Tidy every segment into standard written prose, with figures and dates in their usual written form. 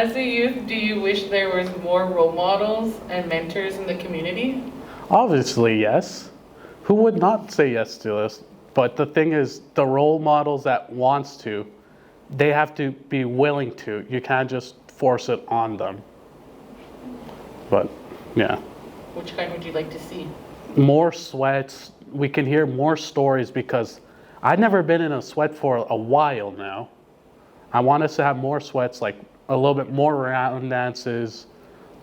As a youth, do you wish there was more role models and mentors in the community? Obviously, yes. Who would not say yes to this? But the thing is, the role models that wants to, they have to be willing to. You can't just force it on them. But, yeah. Which kind would you like to see? More sweats. We can hear more stories because I've never been in a sweat for a while now. I want us to have more sweats, like a little bit more round dances,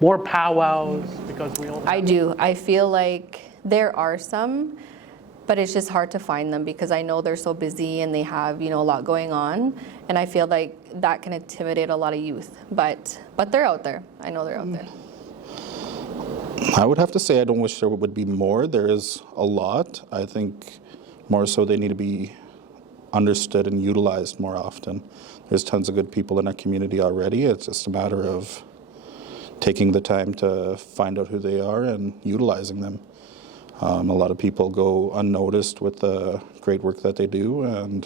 more powwows, because we only... I do. I feel like there are some, but it's just hard to find them because I know they're so busy and they have, a lot going on. And I feel like that can intimidate a lot of youth, but they're out there. I know they're out there. I would have to say I don't wish there would be more. There is a lot. I think more so they need to be understood and utilized more often. There's tons of good people in our community already. It's just a matter of taking the time to find out who they are and utilizing them. A lot of people go unnoticed with the great work that they do, and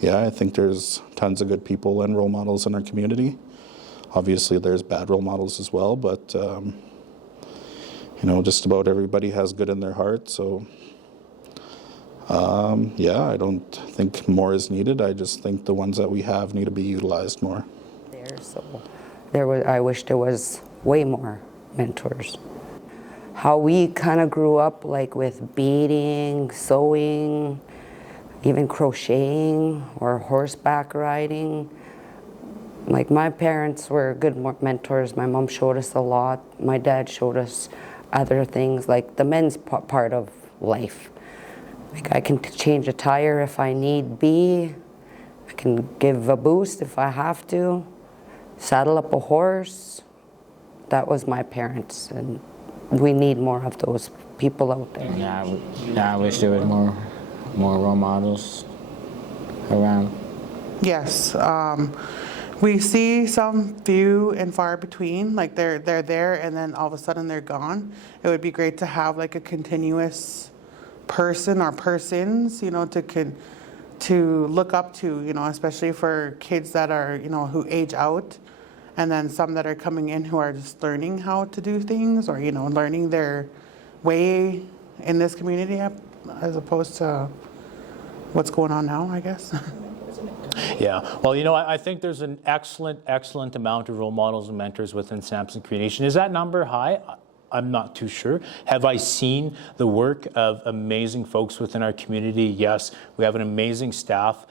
yeah, I think there's tons of good people and role models in our community. Obviously there's bad role models as well, but just about everybody has good in their heart, so yeah, I don't think more is needed. I just think the ones that we have need to be utilized more. I wish there was way more mentors. How we kind of grew up, like with beading, sewing, even crocheting or horseback riding. Like my parents were good mentors. My mom showed us a lot. My dad showed us other things, like the men's part of life. Like I can change a tire if I need be. I can give a boost if I have to. Saddle up a horse. That was my parents, and we need more of those people out there. Yeah, I wish there was more role models around. Yes, we see some few and far between, like they're there and then all of a sudden they're gone. It would be great to have like a continuous person or persons, to look up to, especially for kids that are, who age out, and then some that are coming in who are just learning how to do things, or, learning their way in this community as opposed to what's going on now, I guess. Yeah, well, I think there's an excellent amount of role models and mentors within Samson Cree Nation. Is that number high? I'm not too sure. Have I seen the work of amazing folks within our community? Yes, we have an amazing staff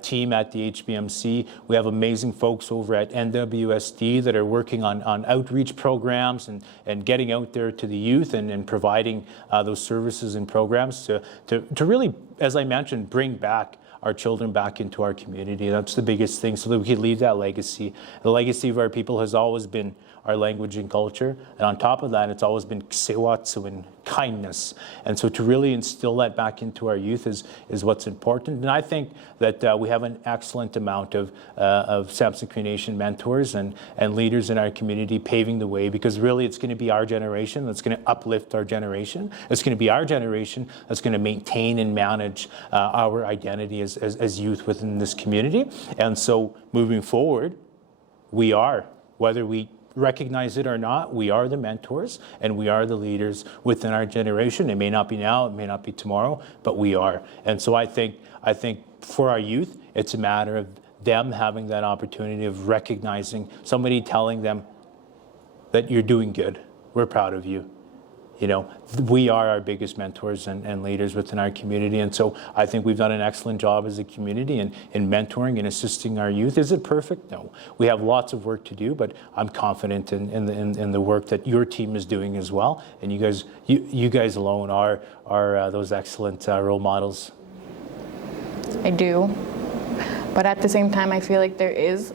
team at the HBMC. We have amazing folks over at NWSD that are working on outreach programs and getting out there to the youth and providing those services and programs to really, as I mentioned, bring back our children back into our community. That's the biggest thing, so that we can leave that legacy. The legacy of our people has always been our language and culture, and on top of that, it's always been ksewatsu and kindness. And so to really instill that back into our youth is what's important. And I think that we have an excellent amount of Samson Cree Nation mentors and leaders in our community paving the way, because really it's going to be our generation that's going to uplift our generation. It's going to be our generation that's going to maintain and manage our identity as youth within this community. And so moving forward, we are, whether we recognize it or not, we are the mentors and we are the leaders within our generation. It may not be now, it may not be tomorrow, but we are. And so I think for our youth, it's a matter of them having that opportunity of recognizing somebody telling them that you're doing good. We're proud of you. We are our biggest mentors and leaders within our community. And so I think we've done an excellent job as a community in mentoring and assisting our youth. Is it perfect? No. We have lots of work to do, but I'm confident in the work that your team is doing as well. And you guys alone are those excellent role models. I do. But at the same time, I feel like there is,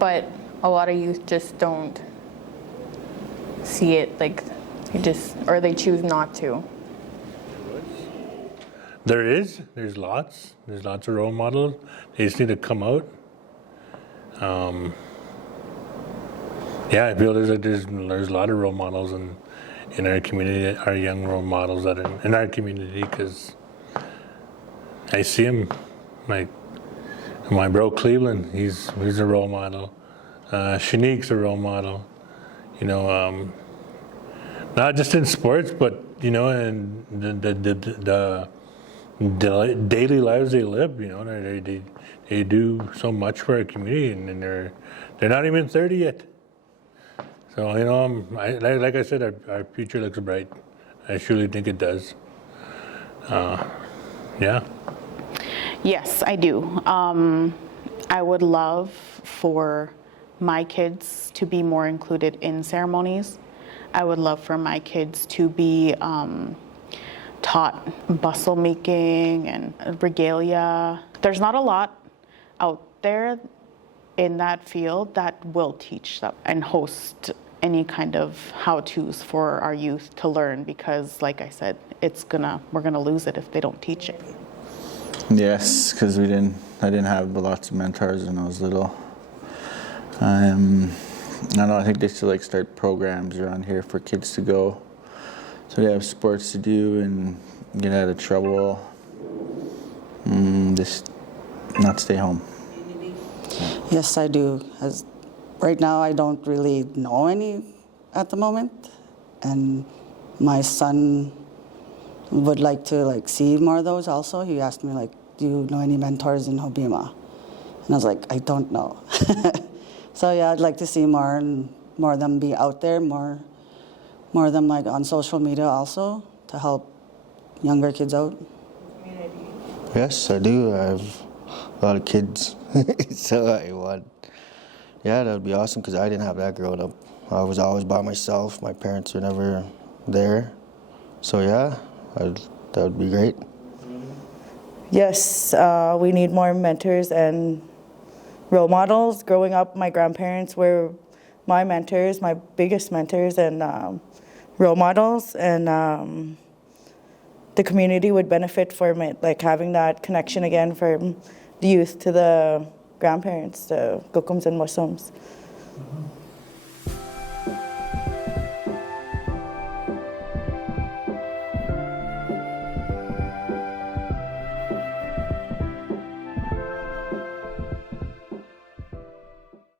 but a lot of youth just don't see it, like they choose not to. There's lots of role models. They just need to come out. Yeah, I feel there's a lot of role models in our community, our young role models that are in our community, because I see them, like, My bro Cleveland, he's a role model. Shanique's a role model. You know, not just in sports, but you know, in the daily lives they live. You know, they do so much for our community, and they're not even 30 yet. So you know, like I said, our future looks bright. I truly think it does. Yeah. Yes, I do. I would love for my kids to be more included in ceremonies. I would love for my kids to be taught bustle making and regalia. There's not a lot out there in that field that will teach them and host any kind of how-tos for our youth to learn, because like I said, we're gonna lose it if they don't teach it. Yes, because I didn't have lots of mentors when I was little. I don't know, I think they should like start programs around here for kids to go, so they have sports to do and get out of trouble. Just not stay home. Yes, I do. As right now, I don't really know any at the moment, and my son would like to see more of those also. He asked me do you know any mentors in Hobima? And I was like, I don't know. So yeah, I'd like to see more and more of them be out there, more of them on social media also to help younger kids out. Yes, I do. I have a lot of kids, so yeah, that would be awesome because I didn't have that growing up. I was always by myself. My parents were never there. So yeah, that would be great. Yes, we need more mentors and role models. Growing up, my grandparents were my mentors, my biggest mentors and role models, and the community would benefit from it, having that connection again from the youth to the grandparents, the Gokums and Mosums.